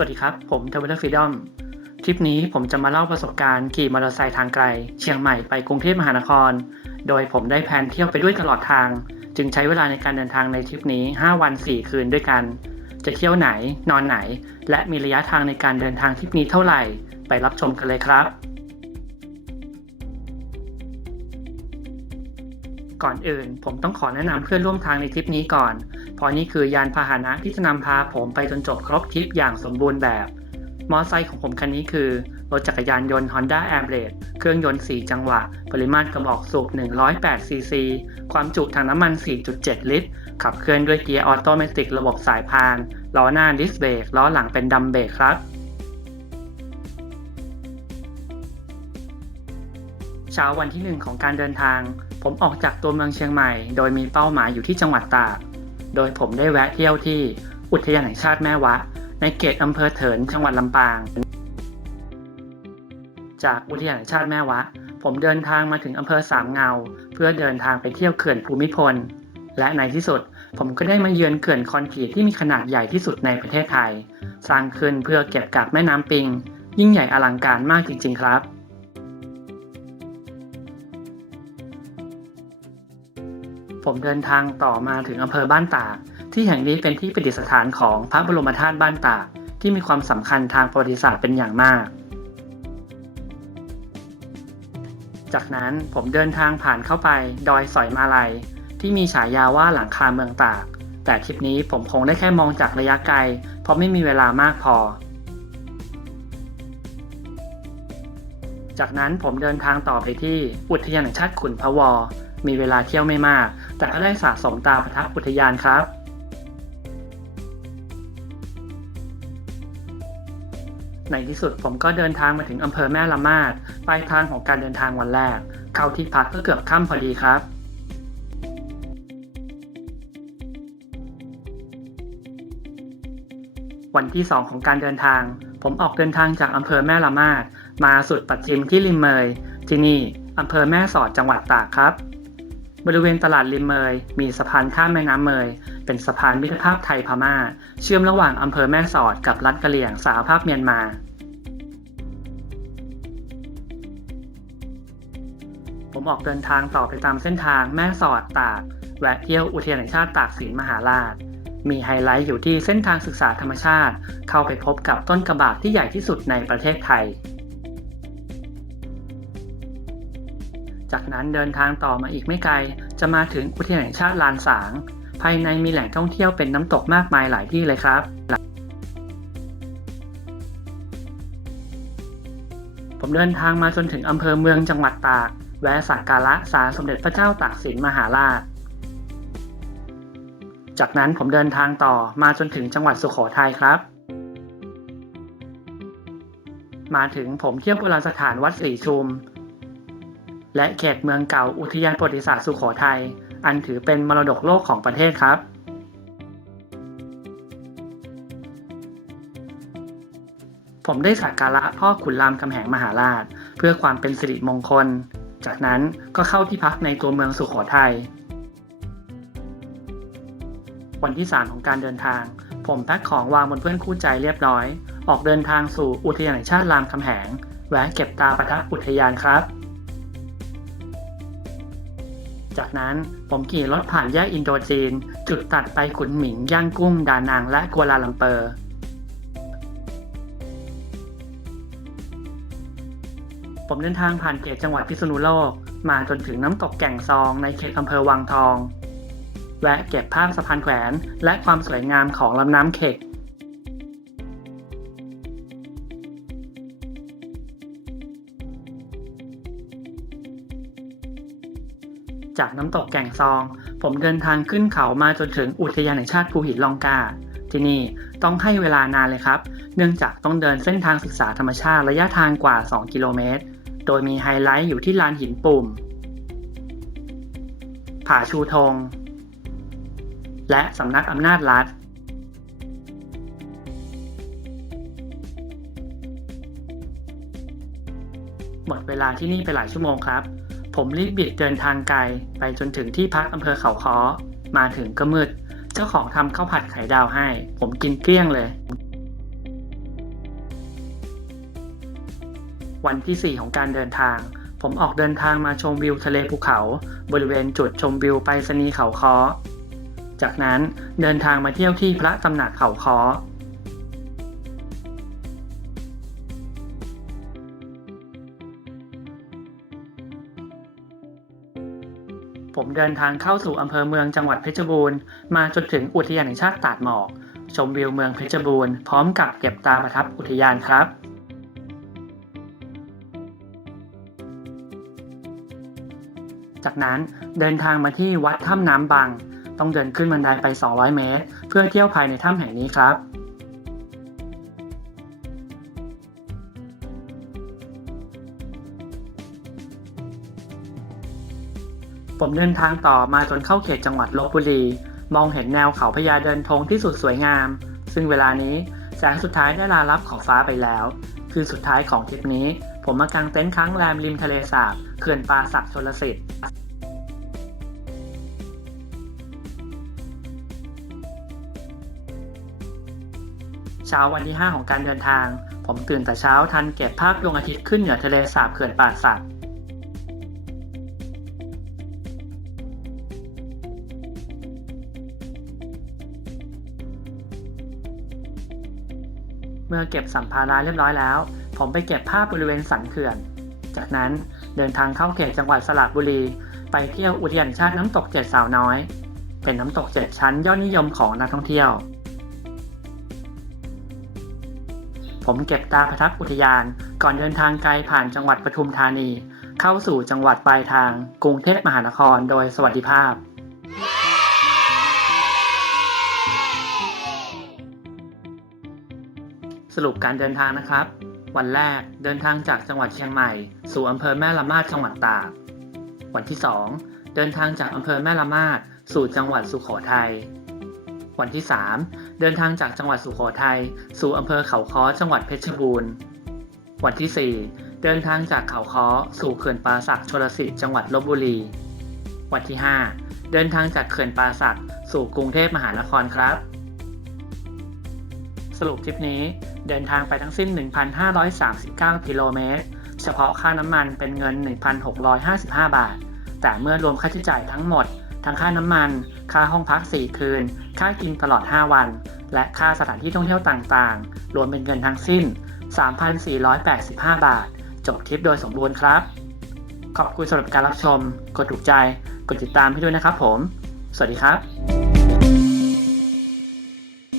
วัสดีครับ ผมทวิลเลอร์ฟรีดอมทริปนี้ผมจะมาเล่าประสบการณ์ขี่มอเตอร์ไซค์ทางไกล เชียงใหม่ไปกรุงเทพมหานคร โดยผมได้แพนเที่ยวไปด้วยตลอดทาง จึงใช้เวลาในการเดินทางในทริปนี้ 5 วัน 4 คืนด้วยกัน จะเที่ยวไหน นอนไหน และมีระยะทางในการเดินทางทริปนี้เท่าไหร่ ไปรับชมกันเลยครับ ก่อนอื่น ผมต้องขอแนะนำเพื่อนร่วมทางในทริปนี้ก่อน เพราะนี่คือยานพาหนะที่จะนำพาผมไปจนจบครบทริปอย่างสมบูรณ์แบบ มอเตอร์ไซค์ของผมคันนี้คือ รถจักรยานยนต์ Honda Air b l a d e เครื่องยนต์ 4 จังหวะ ปริมาตรกระบอกสูบ108ซีซี ความจุถังน้ำมัน 4.7 ลิตร ขับเคลื่อนด้วยเกียร์ออโตเมติกระบบสายพาน ล้อหน้าดิสเบรก ล้อหลังเป็นดัมเบรกครับเช้าวันที่ 1 ของการเดินทาง ผมออกจากตัวเมืองเชียงใหม่ โดยมีเป้าหมายอยู่ที่จังหวัดตาก โดยผมได้แวะเที่ยวที่อุทยานแห่งชาติแม่วะ ในเขตอำเภอเถินจังหวัดลำปาง จากอุทยานแห่งชาติแม่วะ ผมเดินทางมาถึงอำเภอสามเงา เพื่อเดินทางไปเที่ยวเขื่อนภูมิพล และในที่สุด ผมก็ได้มาเยือนเขื่อนคอนกรีตที่มีขนาดใหญ่ที่สุดในประเทศไทย สร้างขึ้นเพื่อเก็บกักแม่น้ำปิง ยิ่งใหญ่อลังการมากจริง ๆ ครับ ผมเดินทางต่อมาถึงอำเภอบ้านตาก ที่แห่งนี้เป็นที่ประดิษฐานของพระบรมธาตุบ้านตากที่มีความสำคัญทางประวัติศาสตร์เป็นอย่างมาก จากนั้นผมเดินทางผ่านเข้าไปดอยสอยมาลัย ที่มีฉายาว่าหลังคาเมืองตาก แต่ทริปนี้ผมคงได้แค่มองจากระยะไกล เพราะไม่มีเวลามากพอ จากนั้นผมเดินทางต่อไปที่อุทยานแห่งชาติขุนพะวอ มีเวลาเที่ยวไม่มาก แต่ก็ได้สะสมตาประทับอุทยานครับในที่สุดผมก็เดินทางมาถึงอำเภอแม่ละมาดปลายทางของการเดินทางวันแรก เข้าที่พักก็เกือบค่ำพอดีครับ วันที่ 2 ของการเดินทาง ผมออกเดินทางจากอำเภอแม่ละมาดมาสุดปัดชิมที่ริมเมย ที่นี่อำเภอแม่สอดจังหวัดตากครับ บริเวณตลาดริมเมย มีสะพานข้ามแม่น้ำเมย เป็นสะพานมิตรภาพไทยพม่า เชื่อมระหว่างอำเภอแม่สอดกับรัฐกะเหรี่ยงสหภาพเมียนมา ผมออกเดินทางต่อไปตามเส้นทางแม่สอดตาก แวะเที่ยวอุทยานแห่งชาติตากสินมหาราช มีไฮไลท์อยู่ที่เส้นทางศึกษาธรรมชาติ เข้าไปพบกับต้นกระบากที่ใหญ่ที่สุดในประเทศไทย จากนั้นเดินทางต่อมาอีกไม่ไกล จะมาถึงอุทยานแห่งชาติลานสาง ภายในมีแหล่งท่องเที่ยวเป็นน้ำตกมากมายหลายที่เลยครับผมเดินทางมาจนถึงอำเภอเมืองจังหวัดตาก แวะสักการะศาลสมเด็จพระเจ้าตากสินมหาราช จากนั้นผมเดินทางต่อมาจนถึงจังหวัดสุโขทัยครับ มาถึงผมเที่ยวโบราณสถานวัดศรีชุม และเขตเมืองเก่าอุทยานประวัติศาสตร์สุโขทัย อันถือเป็นมรดกโลกของประเทศครับ ผมได้สักการะพ่อขุนรามคำแหงมหาราช เพื่อความเป็นสิริมงคล จากนั้นก็เข้าที่พักในตัวเมืองสุโขทัย วันที่ 3 ของการเดินทาง ผมแพ็คของวางบนเพื่อนคู่ใจเรียบร้อย ออกเดินทางสู่อุทยานแห่งชาติรามคำแหง แวะเก็บตาประทับอุทยานครับ จากนั้นผมขี่รถผ่านแยกอินโดจีน จุดตัดไปขุนหมิง ย่างกุ้ง ดานัง และกัวลาลัมเปอร์ผมเดินทางผ่านเขตจังหวัดพิษณุโลก มาจนถึงน้ำตกแก่งซองในเขตอำเภอวังทอง แวะเก็บภาพสะพานแขวน และความสวยงามของลำน้ำเข็ก จากน้ำตกแก่งซอง ผมเดินทางขึ้นเขามาจนถึงอุทยานแห่งชาติภูหินลองกา ที่นี่ต้องให้เวลานานเลยครับ เนื่องจากต้องเดินเส้นทางศึกษาธรรมชาติระยะทางกว่า 2 กิโลเมตร โดยมีไฮไลท์อยู่ที่ลานหินปุ่ม ผาชูธง และสำนักอำนาจรัฐหมดเวลาที่นี่ไปหลายชั่วโมงครับ ผมรีบบิดเดินทางไกลไปจนถึงที่พักอำเภอเขาค้อ มาถึงก็มืด เจ้าของทำข้าวผัดไข่ดาวให้ ผมกินเกลี้ยงเลย วันที่ 4 ของการเดินทาง ผมออกเดินทางมาชมวิวทะเลภูเขา บริเวณจุดชมวิวไปสนีเขาค้อ จากนั้นเดินทางมาเที่ยวที่พระตำหนักเขาค้อ เดินทางเข้าสู่อำเภอเมืองจังหวัดเพชรบูรณ์มาจนถึงอุทยานแห่งชาติตาดหมอก ชมวิวเมืองเพชรบูรณ์พร้อมกับเก็บตาประทับอุทยานครับจากนั้นเดินทางมาที่วัดถ้ำน้ำบังต้องเดินขึ้นบันไดไป 200 เมตร เพื่อเที่ยวภายในถ้ำแห่งนี้ครับ ผมเดินทางต่อมาจนเข้าเขตจังหวัดลบบุรี มองเห็นแนวเขาพญาเดินธงที่สุดสวยงาม ซึ่งเวลานี้แสงสุดท้ายได้ลาลับขอบฟ้าไปแล้ว คือสุดท้ายของทริปนี้ ผมมากางเต็นท์ค้างแรมริมทะเลสาบเขื่อนป่าสักชลสิทธิ์เช้าวันที่ 5 ของการเดินทาง ผมตื่นแต่เช้าทันเก็บภาพดวงอาทิตย์ขึ้นเหนือทะเลสาบเขื่อนป่าสัก เมื่อเก็บสัมภาระเรียบร้อยแล้ว ผมไปเก็บภาพบริเวณสันเขื่อน จากนั้นเดินทางเข้าเขตจังหวัดสระบุรี ไปเที่ยวอุทยานชาติน้ำตกเจ็ดสาวน้อย เป็นน้ำตกเจ็ดชั้นยอดนิยมของนักท่องเที่ยว ผมเก็บตาประทับอุทยานก่อนเดินทางไกลผ่านจังหวัดปทุมธานี เข้าสู่จังหวัดปลายทาง กรุงเทพมหานครโดยสวัสดิภาพ สรุปการเดินทางนะครับ วันแรกเดินทางจากจังหวัดเชียงใหม่ สู่อำเภอแม่ละมาดจังหวัดตาก วันที่ 2 เดินทางจากอำเภอแม่ละมาดสู่จังหวัดสุโขทัย วันที่ 3 เดินทางจากจังหวัดสุโขทัยสู่อำเภอเขาค้อจังหวัดเพชรบูรณ์ วันที่ 4 เดินทางจากเขาค้อสู่เขื่อนป่าสักชลสิทธิ์จังหวัดลบบุรี วันที่ 5 เดินทางจากเขื่อนป่าสักสู่กรุงเทพมหานครครับ สรุปทริปนี้เดินทางไปทั้งสิ้น 1,539 กิโลเมตร เฉพาะค่าน้ำมันเป็นเงิน 1,655 บาท แต่เมื่อรวมค่าใช้จ่ายทั้งหมด ทั้งค่าน้ำมัน ค่าห้องพัก 4 คืน ค่ากินตลอด 5 วัน และค่าสถานที่ท่องเที่ยวต่างๆ รวมเป็นเงินทั้งสิ้น 3,485 บาท จบทริปโดยสมบูรณ์ครับ ขอบคุณสำหรับการรับชม กดถูกใจ กดติดตามให้ด้วยนะครับผม สวัสดีครับ